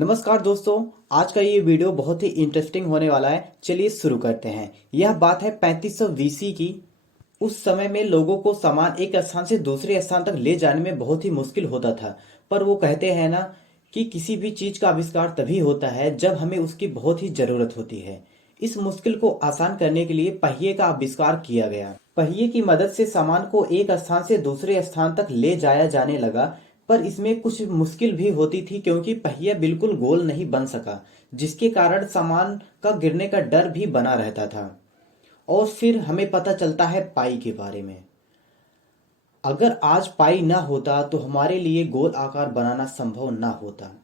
नमस्कार दोस्तों। आज का ये वीडियो बहुत ही इंटरेस्टिंग होने वाला है। चलिए शुरू करते हैं। यह बात है 3500 BC की। उस समय में लोगों को सामान एक स्थान से दूसरे स्थान तक ले जाने में बहुत ही मुश्किल होता था। पर वो कहते हैं ना कि किसी भी चीज का आविष्कार तभी होता है जब हमें उसकी बहुत ही जरूरत होती है। इस मुश्किल को आसान करने के लिए पहिए का आविष्कार किया गया। पहिए की मदद से सामान को एक स्थान से दूसरे स्थान तक ले जाया जाने लगा। पर इसमें कुछ मुश्किल भी होती थी क्योंकि पहिया बिल्कुल गोल नहीं बन सका, जिसके कारण सामान का गिरने का डर भी बना रहता था। और फिर हमें पता चलता है पाई के बारे में। अगर आज पाई ना होता तो हमारे लिए गोल आकार बनाना संभव ना होता।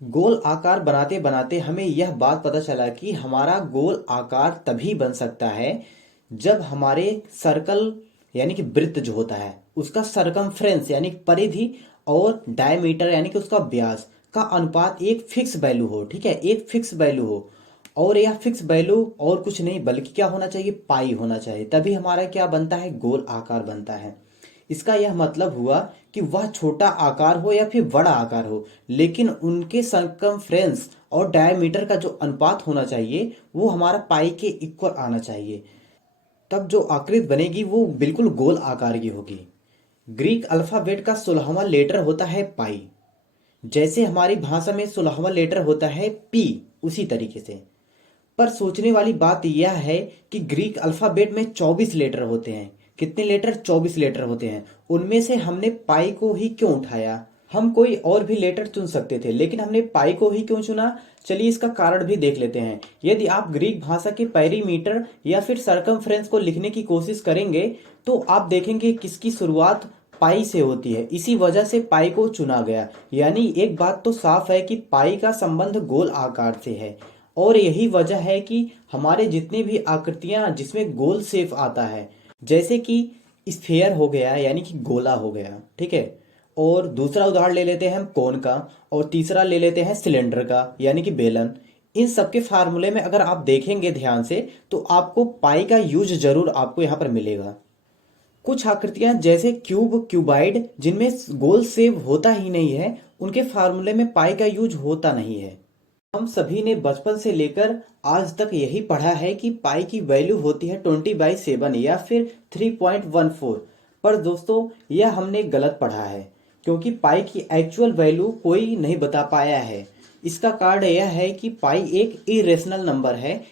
गोल आकार बनाते बनाते हमें यह बात पता चला कि हमारा गोल आकार तभी बन सकता है जब हमारे सर्कल यानी कि वृत्त जो होता है उसका सरकमफ्रेंस यानी कि परिधि और डायमीटर यानी कि उसका व्यास का अनुपात एक फिक्स वैल्यू हो। ठीक है, एक फिक्स वैल्यू हो। और यह फिक्स वैल्यू और कुछ नहीं बल्कि क्या होना चाहिए, पाई होना चाहिए। तभी हमारा क्या बनता है, गोल आकार बनता है। इसका यह मतलब हुआ कि वह छोटा आकार हो या फिर बड़ा आकार हो, लेकिन उनके सरकमफ्रेंस और डायमीटर का जो अनुपात होना चाहिए वो हमारा पाई के इक्वल आना चाहिए। तब जो आकृति बनेगी वो बिल्कुल गोल आकार की होगी। ग्रीक अल्फाबेट का 16वां लेटर होता है पाई। जैसे हमारी भाषा में 16वां लेटर होता है पी, उसी तरीके से। पर सोचने वाली बात यह है कि ग्रीक अल्फाबेट में 24 लेटर होते हैं। कितने लेटर? 24 लेटर होते हैं। उनमें से हमने पाई को ही क्यों उठाया? हम कोई और भी लेटर चुन सकते थे, लेकिन हमने पाई को ही क्यों चुना? चलिए इसका कारण भी देख लेते हैं। यदि आप ग्रीक भाषा के पेरीमीटर या फिर सरकमफ्रेंस को लिखने की कोशिश करेंगे तो आप देखेंगे किसकी शुरुआत पाई से होती है। इसी वजह से पाई को चुना गया। यानी एक बात तो साफ है कि पाई का संबंध गोल आकार से है। और यही वजह है कि हमारे जितने भी आकृतियां जिसमें गोल शेप आता है, जैसे कि स्फेयर हो गया यानी कि गोला हो गया, ठीक है। और दूसरा उदाहरण ले लेते हैं हम कोन का, और तीसरा ले लेते हैं सिलेंडर का यानी कि बेलन। इन सबके फार्मूले में अगर आप देखेंगे ध्यान से तो आपको पाई का यूज जरूर आपको यहाँ पर मिलेगा। कुछ आकृतियां जैसे क्यूब, क्यूबाइड, जिनमें गोल शेप होता ही नहीं है, उनके फार्मूले में पाई का यूज होता नहीं है। हम सभी ने बचपन से लेकर आज तक यही पढ़ा है कि पाई की वैल्यू होती है 20/7 या फिर 3.14। पर दोस्तों यह हमने गलत पढ़ा है, क्योंकि पाई की एक्चुअल वैल्यू कोई नहीं बता पाया है। इसका कारण यह है कि पाई एक इरेशनल नंबर है।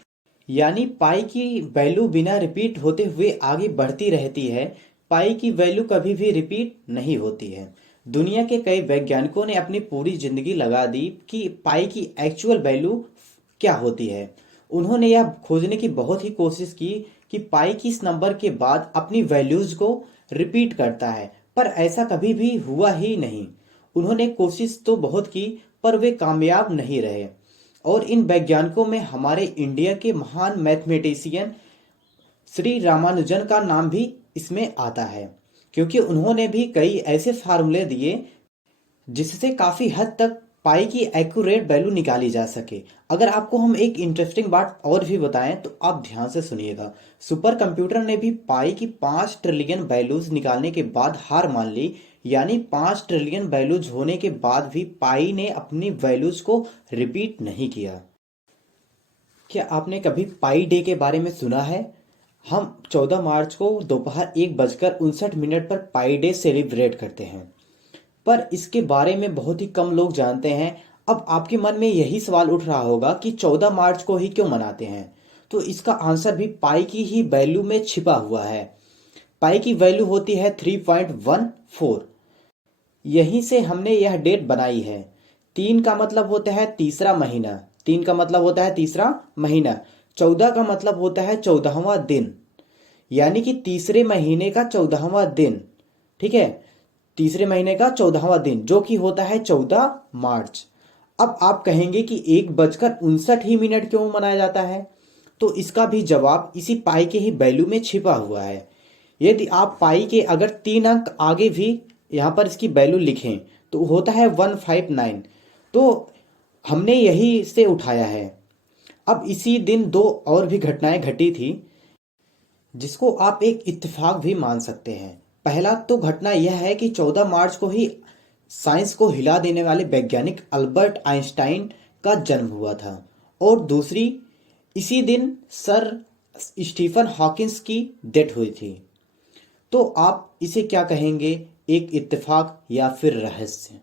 यानी पाई की वैल्यू बिना रिपीट होते हुए आगे बढ़ती रहती है। पाई की वैल्यू कभी भी रिपीट नहीं होती है। दुनिया के कई वैज्ञानिकों ने अपनी पूरी जिंदगी लगा दी कि पाई की एक्चुअल वैल्यू क्या होती है। उन्होंने यह खोजने की बहुत ही कोशिश की कि पाई किस नंबर के बाद अपनी वैल्यूज को रिपीट करता है, पर ऐसा कभी भी हुआ ही नहीं। उन्होंने कोशिश तो बहुत की पर वे कामयाब नहीं रहे। और इन वैज्ञानिकों में हमारे इंडिया के महान मैथमेटिशियन श्री रामानुजन का नाम भी इसमें आता है, क्योंकि उन्होंने भी कई ऐसे फार्मूले दिए जिससे काफी हद तक पाई की एक्यूरेट वैल्यू निकाली जा सके। अगर आपको हम एक इंटरेस्टिंग बात और भी बताएं तो आप ध्यान से सुनिएगा। सुपर कंप्यूटर ने भी पाई की 5 ट्रिलियन वैल्यूज निकालने के बाद हार मान ली। यानी 5 ट्रिलियन वैल्यूज होने के बाद भी पाई ने अपनी वैल्यूज को रिपीट नहीं किया। क्या आपने कभी पाई डे के बारे में सुना है? हम 14 मार्च को दोपहर 1:59 पर पाई डे सेलिब्रेट करते हैं, पर इसके बारे में बहुत ही कम लोग जानते हैं। अब आपके मन में यही सवाल उठ रहा होगा कि 14 मार्च को ही क्यों मनाते हैं? तो इसका आंसर भी पाई की ही वैल्यू में छिपा हुआ है। पाई की वैल्यू होती है 3.14। यहीं से हमने यह डेट बनाई है। 3 का मतलब होता है तीसरा महीना। 3 का मतलब होता है तीसरा महीना। 14 का मतलब होता है 14वां दिन, यानी कि तीसरे महीने का 14वां दिन। ठीक है, तीसरे महीने का 14वां दिन जो कि होता है 14 मार्च। अब आप कहेंगे कि 1:59 क्यों मनाया जाता है? तो इसका भी जवाब इसी पाई के ही वैल्यू में छिपा हुआ है। यदि आप पाई के अगर 3 अंक आगे भी यहाँ पर इसकी वैल्यू लिखें तो होता है 159। तो हमने यही से उठाया है। अब इसी दिन दो और भी घटनाएं घटी थी जिसको आप एक इत्तेफाक भी मान सकते हैं। पहला तो घटना यह है कि 14 मार्च को ही साइंस को हिला देने वाले वैज्ञानिक अल्बर्ट आइंस्टाइन का जन्म हुआ था और दूसरी इसी दिन सर स्टीफन हॉकिंस की डेथ हुई थी। तो आप इसे क्या कहेंगे, एक इत्तेफाक या फिर रहस्य?